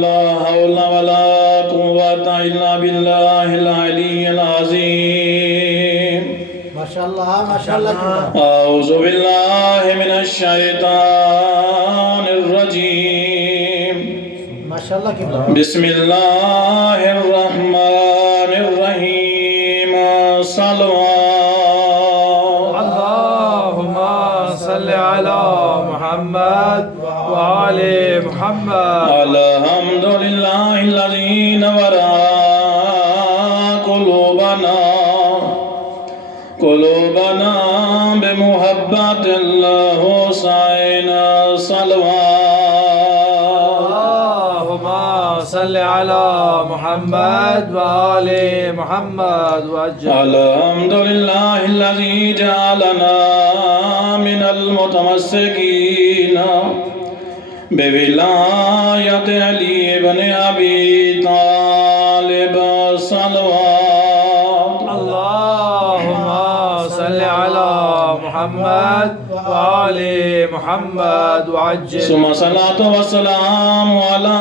لا حول ولا قوة إلا بالله العلي العظيم ماشاءاللہ أعوذ بالله من الشيطان الرجيم ماشاءاللہ قبلہ بسم الله الرحمن الرحيم صلوات اللهم صل على محمد وآل محمد الحمد لله الذي نور قلوبنا بمحبة الحسين صلوات اللهم صل على محمد وآل محمد وعجل الحمد لله الذي جعلنا من المتمسكين بولاية علي بن أبي طالب صلوات اللهم صل على محمد وآل محمد وعجل ثم صلاة والسلام على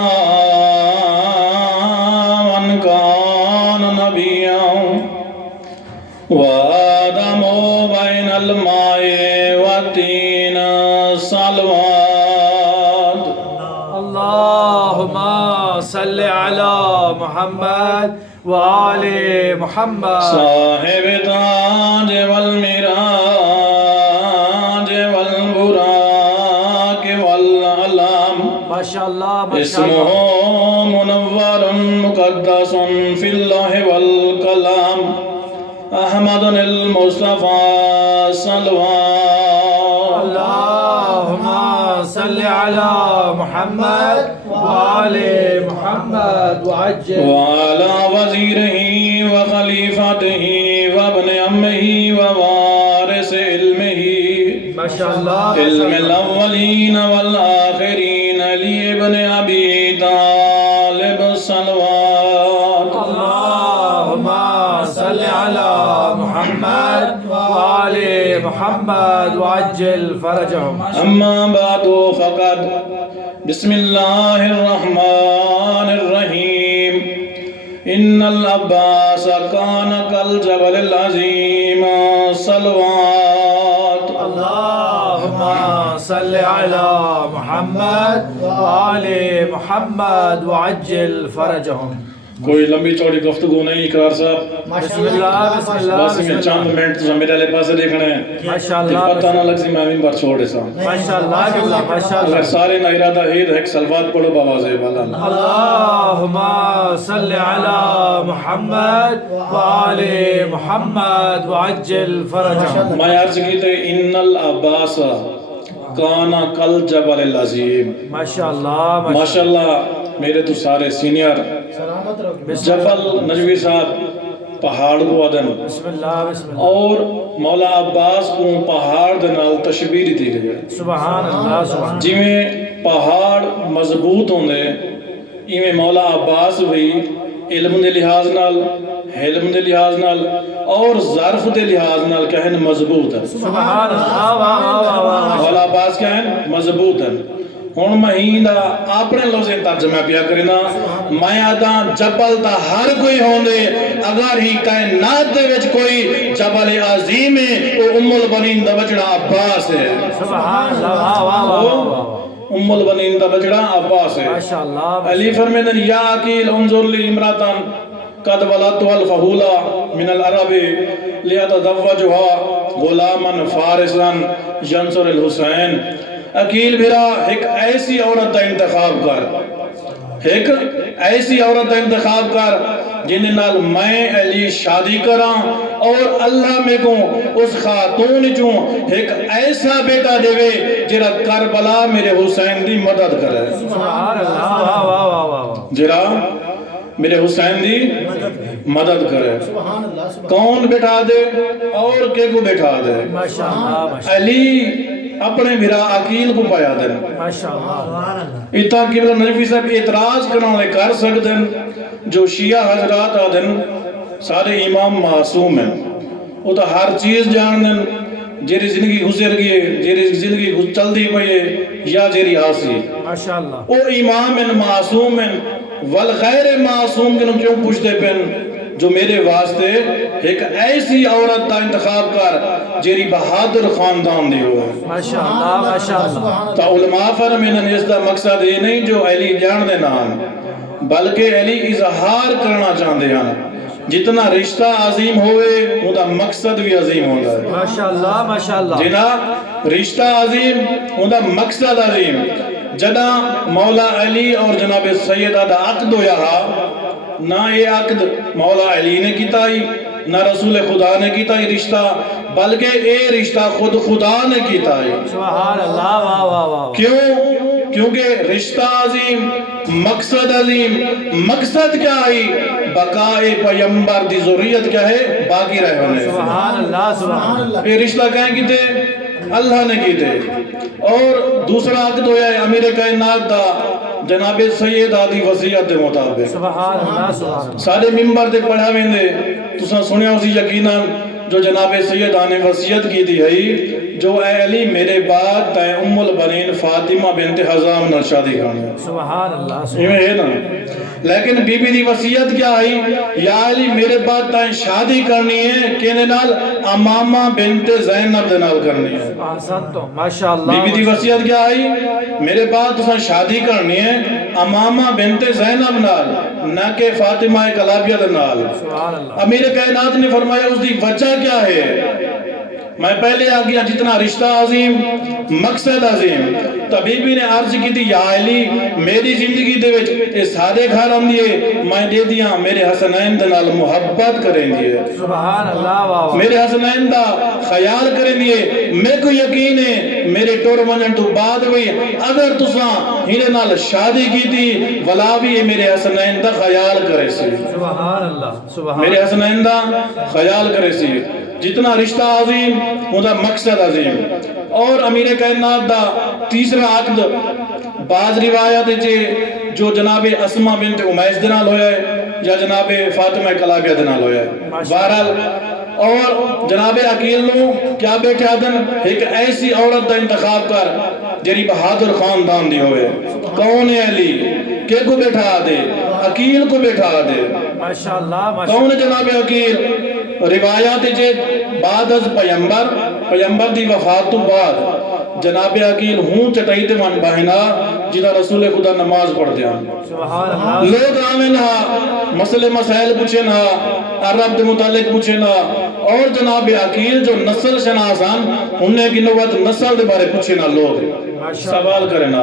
من كان نبيا وآدم بين الماء والطين صلوات اللهم صل على محمد وآل محمد صاحب تاج والمراج والبراق والعلم ما شاء الله ما شاء اسمه الله منور مقدس في الله والكلام أحمد المصطفى صلوات اللهم صل على محمد وآل محمد وعجل وعلى وزيره وخليفته وابن عمه ووارث علمه ما شاء الله علم الأولين والآخرين لابن أبي طالب صلوات اللهم صل على محمد وآل محمد وعجل فرجهم أما بعد فقد بسم الله الرحمن الرحيم إن العباس كان كالجبل العظيم صلوات اللهم صل على محمد وآل محمد وعجل فرجهم کوئی لمبی چوڑی گفتگو نہیں اقرار صاحب بسم الله بسم الله بس بسم میں چند الله منٹ تو میرے لئے پاسے دیکھنے ہیں ما شاء کہ الله پتہ نہ لگ سی میں ممبر چھوڑے سا ما شاء الله ما شاء اگر الله سارے نہ ارادہ ہید ہے کہ سلوات پڑھو بوازے والا اللهم صل على محمد وآل محمد وعجل فرجهم میں عرض کی تے ان العباس کانا کل جبل العظیم ما شاء الله ما شاء ماشاءاللہ میرے تو سارے سینئر سلامت رہو جبل نجوی صاحب پہاڑ کو آدن بسم الله بسم الله اور مولا عباس کو پہاڑ دنال تشبیح دی گئی سبحان الله سبحان جی میں پہاڑ مضبوط ہوں دے ایویں مولا عباس بھی علم دے لحاظ نال حلم دے لحاظ نال اور ظرف دے لحاظ نال کہن مضبوط ہے سبحان الله واہ واہ واہ مولا عباس کہن مضبوط ہے ہن مہین دا اپنے لفظ ترجمہ پیا کرنا میں آدھا جبل تا ہر کوئی ہوندے اگر ہی کائنات دے وچ کوئی جبل عظیم ہے وہ ام البنین دا بچڑا عباس ہے سبحان اللہ واہ واہ واہ واہ ام البنین دا بچڑا عباس ہے ما شاء الله علی فرمیدن یا عقیل انظر لی امراتن قد ولدت الفہولا من العرب لیتزوجها غلاما فارسا ینصر الحسین عقیل بھرا ایک ایسی عورت کا انتخاب کر ایک ایسی عورت کا انتخاب کر جن نال میں علی شادی کراں اور اللہ میں کو اس خاتون چوں ایک ایسا بیٹا دے جرا کربلا میرے حسین دی مدد کرے سبحان اللہ واہ واہ واہ واہ جرا میرے حسین دی مدد کرے سبحان اللہ کون بٹھا دے اور کے کو بٹھا دے ما شاء اللہ علی اپنے بھرا عقیل کو پایا دن ما شاء اللہ اتنا قبلہ نجفی صاحب اعتراض کرنا لے کر سکدن جو شیعہ حضرات آدن سارے امام معصوم ہیں وہ تو ہر چیز جاندن جیری زندگی گزر گئی جیری زندگی چلدی پئی یا جیری آسی ماشاءاللہ او امام معصوم والغیر معصوم جنہوں کیوں پوچھتے پن جو میرے واسطے ایک ایسی عورت دا انتخاب کر جیری بہادر خاندان دی ہوئے ماشاءاللہ ماشاءاللہ تا علماء فرمینن اس دا مقصد یہ نہیں جو علی جان دے نام بلکہ علی اظہار کرنا چاہتے ہیں جتنا رشتہ عظیم ہوئے وہ دا مقصد بھی عظیم ہوتا ہے ماشاءاللہ ماشاءاللہ جنا رشتہ عظیم وہ دا مقصد عظیم جنا مولا علی اور جناب سیدہ دا عقد ہویا نہ یہ عقد مولا علی نے کیتا ہی نہ رسول خدا نے کیتا ہی رشتہ بلکہ اے رشتہ خود خدا نے کیتا ہی سبحان اللہ واہ واہ واہ کیوں؟ کیونکہ رشتہ عظیم مقصد عظیم مقصد کیا ہے بقائے پیمبر دی ضروریت کیا ہے باقی رہے ہونے سبحان اللہ سبحان اللہ یہ رشتہ کہیں کیتے اللہ نے کیتے اور دوسرا عقد ہویا ہے امیر کائنات دا جناب سیدہ دی وصیت دے مطابق سبحان اللہ سبحان اللہ سارے ممبر دے پڑھا ویندے تساں سنیا اسی یقیناً جو جناب سیدہ نے وصیت کی دی ہے جو اے علی میرے بعد تے ام البنین فاطمہ بنت حزام نال شادی کرنی سبحان اللہ یہ ہے نا لیکن بی بی دی وصیت کیا ہے یا علی میرے بعد تے شادی کرنی ہے کینے نال امامہ بنت زینب دے نال کرنی ہے احسن تو ماشاءاللہ بی بی دی وصیت کیا ہے میرے بعد تساں شادی کرنی ہے امامہ بنت زینب نال نہ کہ فاطمہ کلابیہ دے نال سبحان اللہ امیر کائنات نے فرمایا اس دی وجہ کیا ہے میں پہلے آگیا جتنا رشتہ عظیم مقصد عظیم طبیبی نے عرض کی تھی یا علی میری زندگی دے وچ اے سارے گھر ہم دیئے میں دے دیا میرے حسنین دنال محبت کریں دیئے سبحان اللہ واہ میرے حسنین دا خیال کریں دیئے میں کو یقین ہے میرے ٹور منجن تو بعد ہوئی اگر تساں ہیرے نال شادی کی تھی ولاوی میرے حسنین دا خیال کرے سی سبحان اللہ سبحان میرے حسنین دا خیال کرے سی جتنا رشتہ عظیم وہ دا مقصد عظیم اور امیر کائنات دا تیسرا عقد بعض روایت جے جو جناب اسما بنت امیس دنال ہویا ہے یا جناب فاطمہ کلابیہ دنال ہویا ہے بہرحال اور جناب عقیل نو کیا بیٹھے آدن ایک ایسی عورت دا انتخاب کر جری بہادر خاندان دی ہوئے کون ہے علی کہ کو بیٹھا دے عقیل کو بیٹھا دے ماشاءاللہ کون جناب عقیل روایات جے بعد از پیمبر دی وفات تو بعد جناب عقیل ہوں چٹائی دے من بہنا جدا رسول خدا نماز پڑھ دیا سبحان اللہ لوگ آمین ہا مسئلے مسائل پوچھے نا عرب دے متعلق پوچھے نا اور جناب عقیل جو نسل شناسان انہیں کی نوبت نسل دے بارے پوچھے نا لوگ سوال کرنا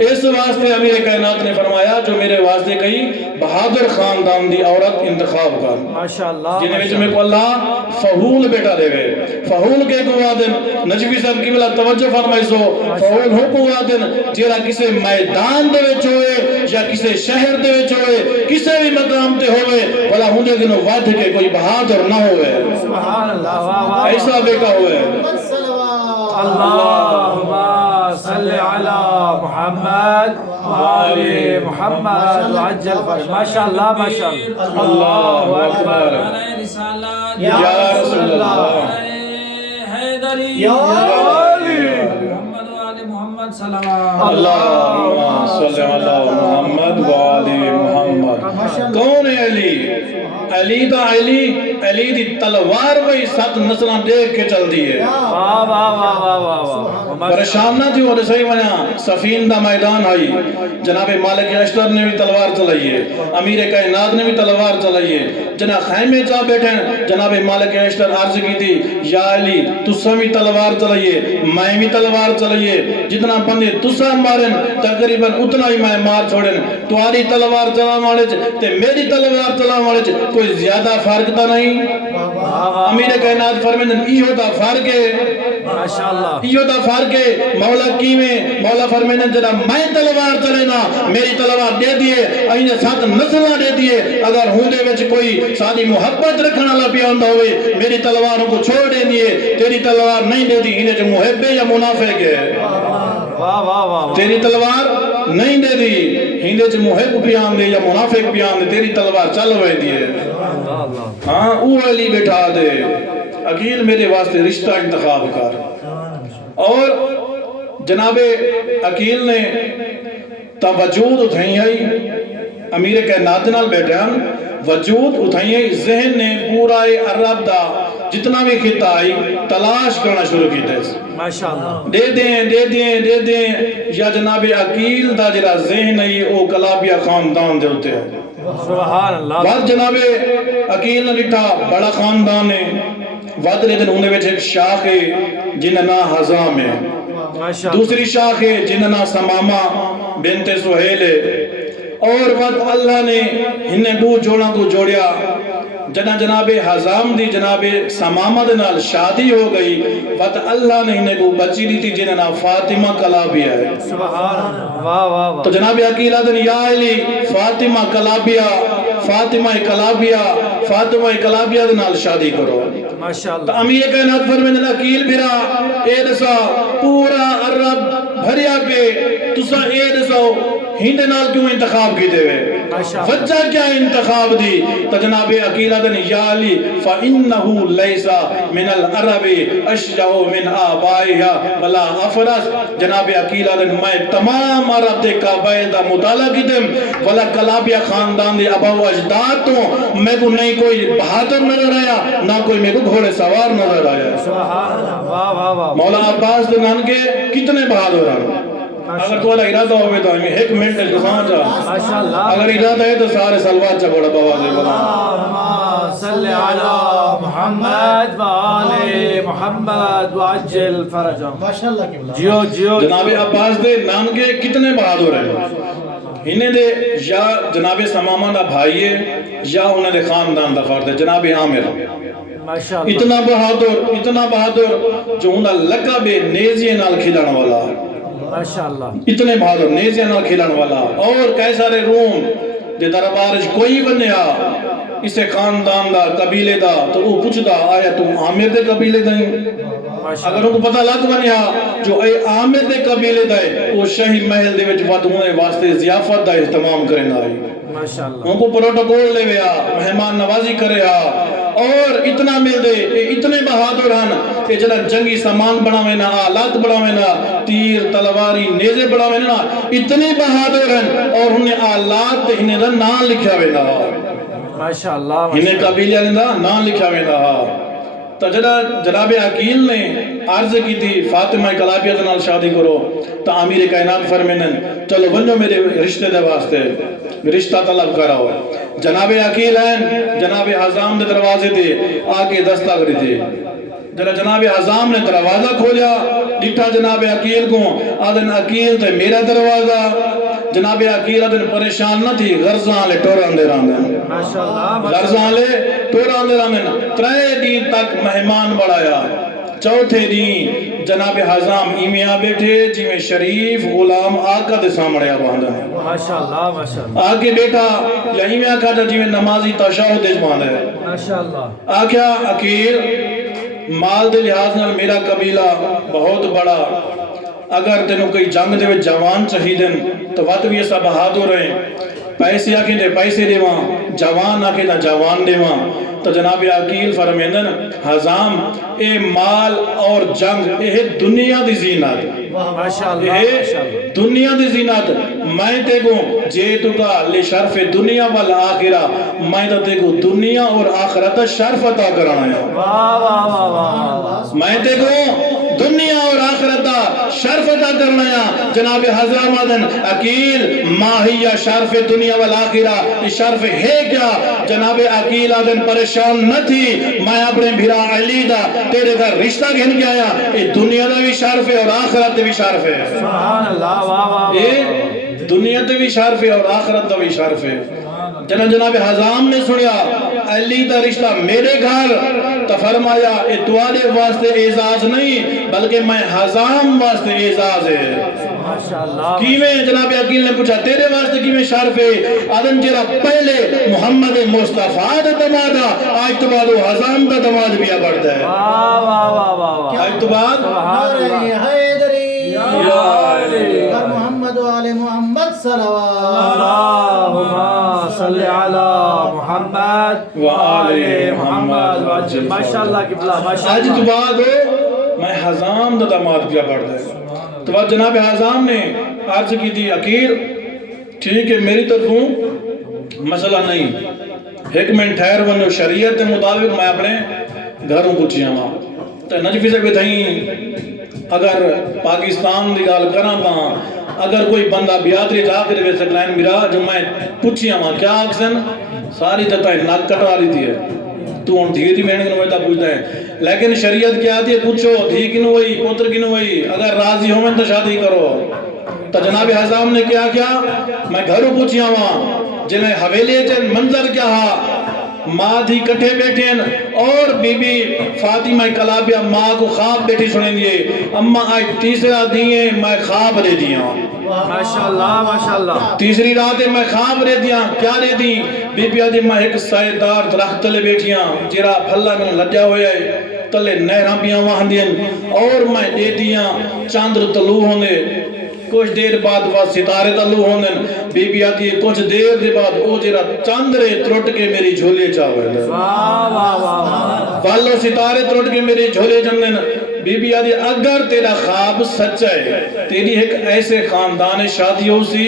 اس واسطے امیر کائنات نے فرمایا جو میرے واسطے کہی بہادر خاندان دی عورت انتخاب کر ماشاءاللہ جنہیں وچ میں کو اللہ فہول بیٹا دے گئے فہول کے کو آدن نجوی صاحب کی بلا توجہ فرمائی سو فہول ہو کو آدن جیرا کسے میدان دے وچ ہوئے یا کسے شہر دے وچ ہوئے کسے بھی مقام تے ہوئے بلا ہونجے دنوں وعد کے کوئی بہادر نہ ہوئے سبحان اللہ ایسا بیٹا ہوئے اللہم صلی علی محمد وآل محمد وعجل فرج ماشاءاللہ ماشاءاللہ اللہ اکبر یا رسول اللہ حیدری یا محمد وآل محمد صلوات اللہم صلی علی محمد وآل محمد کون ہے علی علی دا علی دی تلوار وہی سات نسلان دیکھ کے چل دی ہے واہ واہ واہ واہ واہ پریشان نہ تھی اور صحیح بنا سفین دا میدان آئی جناب مالک اشتر نے بھی تلوار چلائیے امیر کائنات نے بھی تلوار چلائیے جناب خیمے چاہ بیٹھے جناب مالک اشتر عرض کی تھی یا علی تسا بھی تلوار چلائیے میں بھی تلوار چلائیے جتنا بندے تسا مارن تقریباً اتنا ہی میں مار چھوڑن تمہاری تلوار چلا مارے تے میری تلوار چلا مارے کوئی زیادہ فرق تا نہیں امیر کائنات فرمیدن ایہو دا فرق ہے ماشاءاللہ ایہو دا فرق ہے مولا کی میں مولا فرمیدن جدا میں تلوار چلینا میری تلوار دے دیئے اینے ساتھ نسلہ دے دیئے اگر ہوں دے وچ کوئی سادی محبت رکھنا اللہ پیاندہ ہوئے میری تلواروں کو چھوڑ دے دیئے تیری تلوار نہیں دے دی انہیں جو محبے یا منافق ہے واہ واہ واہ تیری تلوار نہیں دے دی ہندے چ محب پیان دے یا منافق پیان دے تیری تلوار چل ہوئے دیئے ہاں او علی بٹھا دے عقیل میرے واسطے رشتہ انتخاب کر. اور جناب عقیل نے تا وجود اتھائی آئی امیر کائنات نال بیٹھے ہیں وجود اتھائی آئی ذہن نے پورا عرب دا جتنا بھی خطہ آئی تلاش کرنا شروع کی تھے ماشاءاللہ دے دیں یا جناب عقیل دا جرا ذہن ہے او کلابیہ خاندان دے ہوتے ہیں. سبحان اللہ. بعد جناب عقیل نے لٹھا بڑا خاندان ہے ود لیکن انہیں وچ ایک شاخ ہے جنہ نا حزام ہے ماشاءاللہ. دوسری شاخ ہے جنہ نا سمامہ بنت سہیل ہے. اور ود اللہ نے انہیں دو جوڑا کو جوڑیا جناب حزام دی جناب سمامہ دے نال شادی ہو گئی ود اللہ نے انہیں کو بچی دی تھی جنہ نا فاطمہ کلابیہ ہے. سبحان اللہ. واہ واہ واہ. تو جناب عقیل آدن یا علی فاطمہ کلابیہ فاطمہ کلابیہ دے نال شادی کرو. ماشاءاللہ. امیر کائنات فرمائے عقیل بھرا اے دسا پورا عرب بھریا پہ تسا اے دسا ہند نال کیوں انتخاب کی دے ہوئے وجہ کیا انتخاب دی. تو جناب عقیل آدن یا علی فَإِنَّهُ لَيْسَ مِنَ الْعَرَبِ أَشْجَعُ مِنْ آبَائِهَا وَلَا أَفْرَسْ. جناب عقیل آدن میں تمام عرب دے قبائل دا مطالعہ کی دیں ولا کلابیہ خاندان دے ابا و اجداد تو میں کو نہیں کوئی بہادر نظر آیا نہ کوئی میں کو گھوڑے سوار نظر آیا. سبحان اللہ. واہ واہ واہ. مولا عباس دے نان کے کتنے بہادر ہیں. اگر تو اللہ ارادہ ہوئے تو ہمیں ایک منٹ دکھان جا ماشاءاللہ. اگر ارادہ ہے تو سارے سلوات چا بڑا بواز ہے. اللهم صل على محمد وآل محمد وعجل فرجهم. ماشاءاللہ قبلہ. جیو جیو. جناب عباس دے نان کے کتنے بہادر ہیں. انہیں دے یا جناب سمامہ دا بھائی ہے یا انہیں دے خاندان دا فرد ہے جناب عامر. ماشاءاللہ. اتنا بہادر جو انہیں لقب نیزی نال کھلان والا ماشاءاللہ. اتنے بہادر نیزی نال کھلان والا. اور کیسارے روم دے دربارج کوئی بنیا اسے خاندان دا قبیلے دا تو وہ پوچھ دا آیا تم عامر دے قبیلے دیں. اگر ان کو پتہ لگ بنیا جو اے عامر دے قبیلے دے وہ شہی محل دے وچ ودونے واسطے ضیافت دا اہتمام کرنا آئی. ماشاءاللہ. ان کو پروٹوکول لے ویا مہمان نوازی کرے اور اتنا مل دے اتنے بہادر ہیں کہ جنہ جنگی سامان بڑھاوے نا آلات بڑھاوے نا تیر تلواری نیزے بڑھاوے نا اتنے بہادر ہیں اور انہیں آلات انہیں دا نام لکھا وے نا ماشاءاللہ. انہیں قبیلے دا نام لکھا وے نا. تو جناب عقیل نے عرض کی تھی فاطمہ کلابیہ دے نال شادی کرو تو امیر کائنات فرمینن چلو ونجو میرے رشتے دے واسطے رشتہ طلب کراؤ. جناب عقیل ہیں جناب حزام دے دروازے دے آکے دستاگری تھے. جناب حزام نے دروازہ کھولیا ڈٹھا جناب عقیل کو آدن عقیل تے میرا دروازہ. جناب عقیل آدن پریشان نہ تھی غرزاں لے ٹوران دے راندن غرزاں لے ٹوران دے راندن. 3 دن تک مہمان بڑھایا. چوتھے دن جناب حزام ایمیا بیٹھے جی میں شریف غلام آقا دے سامنے باندھا ہے. ماشاءاللہ ماشاءاللہ. آگے بیٹا یا ایمیا کہتا جی میں نمازی تشہد دے باندھا ہے. ماشاءاللہ. آکھیا عقیل مال دے لحاظ نال میرا قبیلہ بہت بڑا اگر تینوں کئی جنگ دے وچ جوان چاہیدن تو وقت بھی ایسا بہادر ہیں. پیسے آکھیں دے پیسے دے وہاں جوان آکھیں دے جوان دے وہاں. تو جناب عقیل فرمیندن حزام اے مال اور جنگ اے دنیا دی زینت ماشاءاللہ. اے دنیا دی زینت میں تے کو جے تو کا لے شرف دنیا والآخرہ میں تے کو دنیا اور آخرت شرف عطا کرانا ہے. واہ واہ واہ واہ. میں تے کو دنیا اور آخرت شرف عطا کرنا ہے. جناب حزام آدن عقیل ماہیہ شرف دنیا والآخرہ یہ شرف ہے کیا. جناب عقیل آدن پریشان نہ تھی میں اپنے بھرا علی دا تیرے دا رشتہ گھن کے آیا یہ دنیا دا بھی شرف ہے اور آخرت دا بھی شرف ہے. سبحان اللہ. واہ واہ. یہ دنیا دا بھی شرف ہے اور آخرت دا بھی شرف ہے. جناب حزام نے سنیا علی دا رشتہ میرے گھر تو فرمایا اے تواڈے واسطے اعزاز نہیں بلکہ میں حزام واسطے اعزاز ہے. ماشاءاللہ. کیویں جناب عقیل نے پوچھا تیرے واسطے کیویں شرف ہے. آدم جرا پہلے محمد مصطفیٰ دا دماد آج تو بعد حزام دا دماد بھی بڑھتا ہے. واہ واہ واہ واہ. آج تو بعد نعرہ حیدری یا علی. محمد و آل محمد صلوات. اللہم صلی علی محمد وآل محمد وعجل ماشاءاللہ قبلہ آج ماشاءاللہ تو بعد میں حضام دا داماد کیا پڑھتا ہے تو بعد جناب حضام نے عرض کی تھی عقیل ٹھیک ہے میری طرفوں مسئلہ نہیں ایک منٹ ٹھہر ونو شریعت کے مطابق میں اپنے گھروں پوچھیاں ماں تو نجفی سے بھی تھیں اگر پاکستان دی گال کرنا تھا اگر کوئی بندہ بیاتری جا کر ویسے کلائن میرا جو میں پوچھیاں ماں کیا آکسن ساری جتا ہے ناک کٹا رہی تھی ہے تو ان دھی تھی میں نے ویدہ پوچھتا ہے لیکن شریعت کیا آتی ہے پوچھو دھی کنو ہوئی پوتر کنو ہوئی اگر راضی ہو میں تو شادی کرو تو جناب حضام نے کیا میں گھروں پوچھیاں وہاں جنہیں حویلے چن منظر کیا ہا ماں تھی کٹھے بیٹھے ہیں اور بی بی فاطمہ کلابیہ ماں کو خواب بیٹھی سنیں دیئے اماں آج تیسرا دیئے میں خواب رہ دیا ماشاءاللہ ماشاءاللہ تیسری رات میں خواب رہ دیا کیا رہ دی بی بی آدھی میں ایک سائیدار درخت تلے بیٹھیاں جیرا پھلا میں لجا ہویا ہے تلے نہراں پیاں وہاں دیں اور میں دے دیا چاندر تلو ہونے کچھ دیر بعد وہ ستارے تلو ہونے بی بی آتی ہے کچھ دیر دے بعد او جیرا چاندرے ترٹ کے میری جھولے چاہوے واہ واہ واہ والو ستارے ترٹ کے میری جھولے جنن بی بی آدھی اگر تیرا خواب سچ ہے تیری ایک ایسے خاندان شادی ہو سی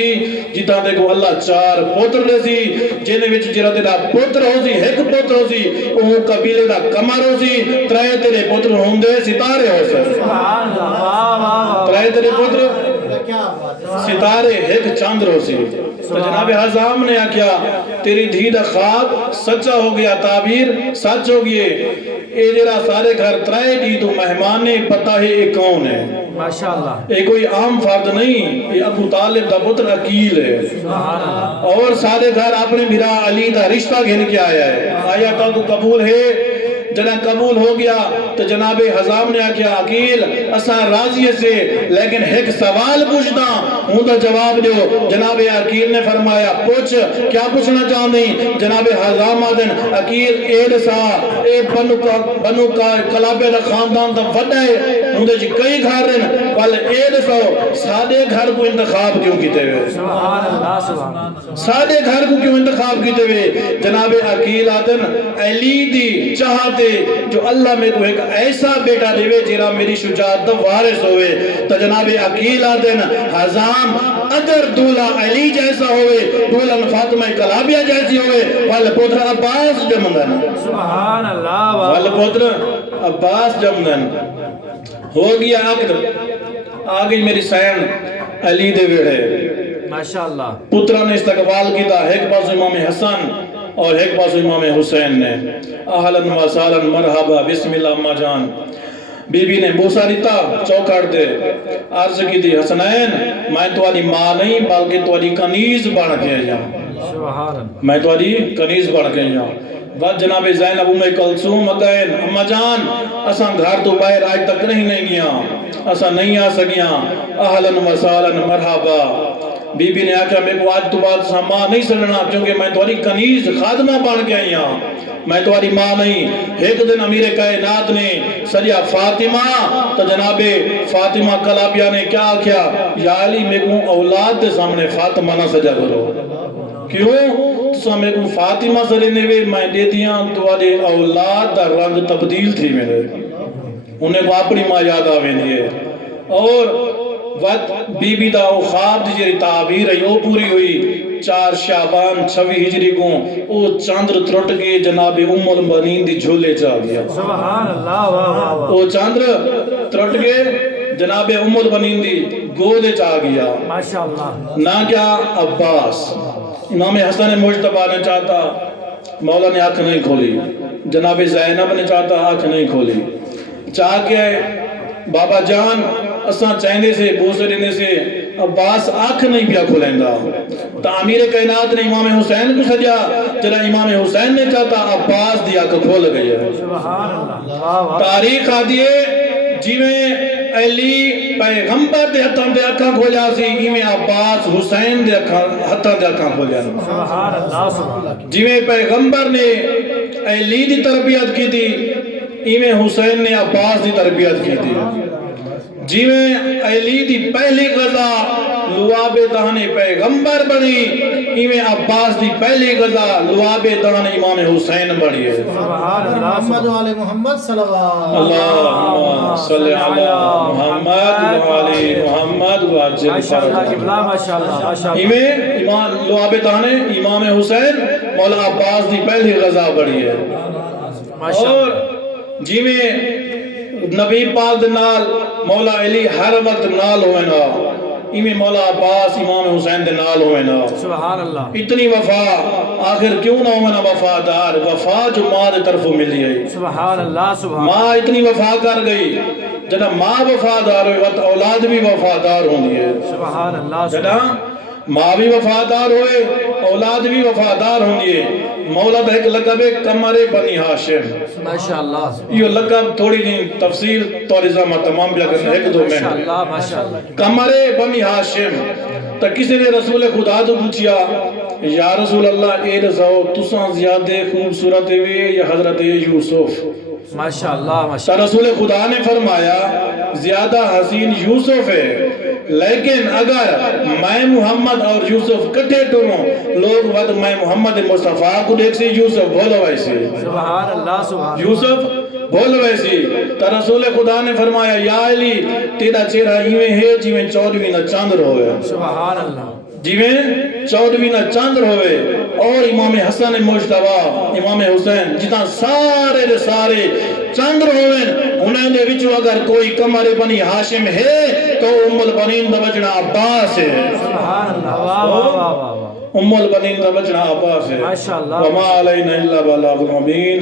جتا دیکھو اللہ 4 پوتر لے سی جنہیں وچ جرا تیرا پوتر ہو سی ایک پوتر ہو سی او قبیلے دا کمر ہو سی ترے تیرے پوتر ہوں دے ستارے ہو سی سبحان اللہ واہ واہ ترے تیرے پوتر کیا بات ہے ستارے ایک چاندر ہو سی تو جناب حضام نے کیا تیری دھی دا خواب سچا ہو گیا تعبیر سچ ہو گئے اے جرا سارے گھر ترائے دی تو مہمان نے پتہ ہے یہ کون ہے ماشاءاللہ یہ کوئی عام فرد نہیں یہ ابو طالب دا پتر عقیل ہے سبحان اللہ اور سارے گھر اپنے میرا علی دا رشتہ گھن کے آیا ہے آیا تو قبول ہے جنہیں قبول ہو گیا تو جناب حضام نے کیا عقیل اساں راضی سے لیکن ایک سوال پوچھتا ہوں تو جواب دیو جناب عقیل نے فرمایا پوچھ کیا پوچھنا چاہتے ہیں جناب حضام آدن عقیل ایڈ سا اے بنو کلابے دا خاندان دا وڈا ہے ہوں دے جی کئی گھر رہن وال ایڈ سا سادے گھر کو انتخاب کیوں کیتے ہوئے سبحان اللہ سبحان اللہ سادے گھر کو کیوں انتخاب کیتے ہوئے جناب عقیل آدن علی دی چاہتے جو اللہ میں کو ایک ایسا بیٹا دیوے جیرا میری شجاعت دا وارث ہوئے تو جناب عقیل آدن حضام اگر دولا علی جیسا ہوئے دولا فاطمہ کلابیہ جیسی ہوئے وال پوتر عباس جمدن سبحان اللہ وال پوتر عباس جمدن ہو گیا عقد آگئی میری سین علی دے ویڑے ماشاءاللہ پترہ نے استقبال کی تھا ایک پاس امام حسن اور ایک پاس امام حسین نے اہلاً و سالاً مرحبا بسم اللہ اما جان بی بی نے بوسا دیتا چوکڑ دے عرض کی تھی حسنین میں تمہاری ماں نہیں بلکہ تمہاری کنیز بڑھ کے جاؤں سبحان اللہ میں تمہاری کنیز بڑھ کے جاؤں بعد جناب زینب ام کلثوم اگین اما جان اساں گھر تو باہر آج تک نہیں گیا اساں نہیں آ سکیاں اہلاً و سالاً مرحبا بی بی نے آکھا میں کو آج تو بات ماں نہیں سننا کیونکہ میں تمہاری کنیز خادمہ بن کے آئی ہوں میں تمہاری ماں نہیں ایک دن امیر کائنات نے سجا فاطمہ تو جناب فاطمہ کلابیہ نے کیا آکھیا یا علی میں کو اولاد دے سامنے فاطمہ نہ سجا کرو کیوں تو میں کو فاطمہ سرے نے میں دے دیا تمہارے اولاد دا رنگ تبدیل تھی میرے انہیں کو اپنی ماں یاد آویں دیئے اور وقت بی بی دا خواب دی جری تعبیر ہے وہ پوری ہوئی 4 شعبان 26 ہجری کو او چاندر ترٹ کے جناب ام المؤمنین دی جھولے چاہ گیا سبحان اللہ واہ واہ واہ او چاندر ترٹ کے جناب ام المؤمنین دی گودے چاہ گیا ماشاءاللہ نہ کیا عباس امام حسن مجتبہ نے چاہتا مولا نے آنکھ نہیں کھولی جناب زینب نے چاہتا آنکھ نہیں کھولی چاہ کے بابا جان اساں چاہنے سے بوسے دینے سے عباس آنکھ نہیں پیا کھولیں گا تعمیر کائنات نے امام حسین کو سجا جنا امام حسین نے چاہتا عباس دی آنکھ کھول گئی ہے سبحان اللہ واہ واہ تاریخ آدھیے جی میں علی پیغمبر دے ہتھاں دے آنکھاں کھولیا سی ایویں عباس حسین دے ہتھاں دے آنکھاں کھولیا سبحان اللہ سبحان اللہ جی میں پیغمبر نے علی دی تربیت کی تھی ایویں حسین نے عباس دی تربیت کی تھی جیویں علی دی پہلی غزا لواب دہن پیغمبر بنی، ایویں عباس دی پہلی غزا لواب دہن امام حسین بنی ہے۔ سبحان اللہ محمد و آل محمد صلوات اللہم صلی علی محمد و علی محمد و عجل ماشاءاللہ فرج۔ قبلہ ماشاءاللہ ماشاءاللہ ایویں امام لواب دہن امام حسین مولا عباس دی پہلی غزا بنی ہے۔ اور جیویں نبی پاک دے نال مولا علی ہر وقت نال ہوئے نا، ایویں مولا عباس امام حسین دے نال ہوئے نا۔ سبحان اللہ اتنی وفا آخر کیوں نہ ہونا وفادار، وفا جو ماں دے طرفوں ملی ہے۔ سبحان اللہ سبحان ماں اتنی وفا کر گئی، جنا ماں وفادار ہوئے وقت اولاد بھی وفادار ہوندی ہے۔ سبحان اللہ جنا ماں بھی وفادار ہوئے اولاد بھی وفادار ہوندی ہے۔ مولا دا ایک لقب ہے قمر بنی ہاشم۔ ماشاءاللہ یہ لقب تھوڑی جی تفصیل توڑی زامہ تمام بیا کرنا ایک دو میں ماشاءاللہ ماشاءاللہ قمر بنی ہاشم۔ تا کسی نے رسول خدا تو پوچھیا یا رسول اللہ اے رسول تساں زیادہ خوبصورت ہوئے یا حضرت یوسف؟ ماشاءاللہ تا ماشاءاللہ رسول خدا نے فرمایا زیادہ حسین یوسف ہے، لیکن اگر میں محمد اور یوسف کٹھے ٹروں لوگ ود میں محمد مصطفیٰ کو دیکھ سے یوسف بھولو ویسے، سبحان اللہ سبحان یوسف بھول ویسی۔ تا رسول خدا نے فرمایا یا علی تیرا چہرہ ایویں ہے جیویں 14ویں نہ چاندر ہوئے، سبحان اللہ جیویں 14ویں نہ چاندر ہوئے۔ اور امام حسن مجتبی امام حسین جتنا سارے دے سارے چاندر ہوئے، انہیں دے وچوں اگر کوئی قمر بنی ہاشم ہے تو ام البنین دا بچنا عباس ہے۔ سبحان اللہ واہ واہ واہ واہ ام البنین دا بچنا عباس ہے۔ ماشاءاللہ وما علینا الا البلاغ المبین۔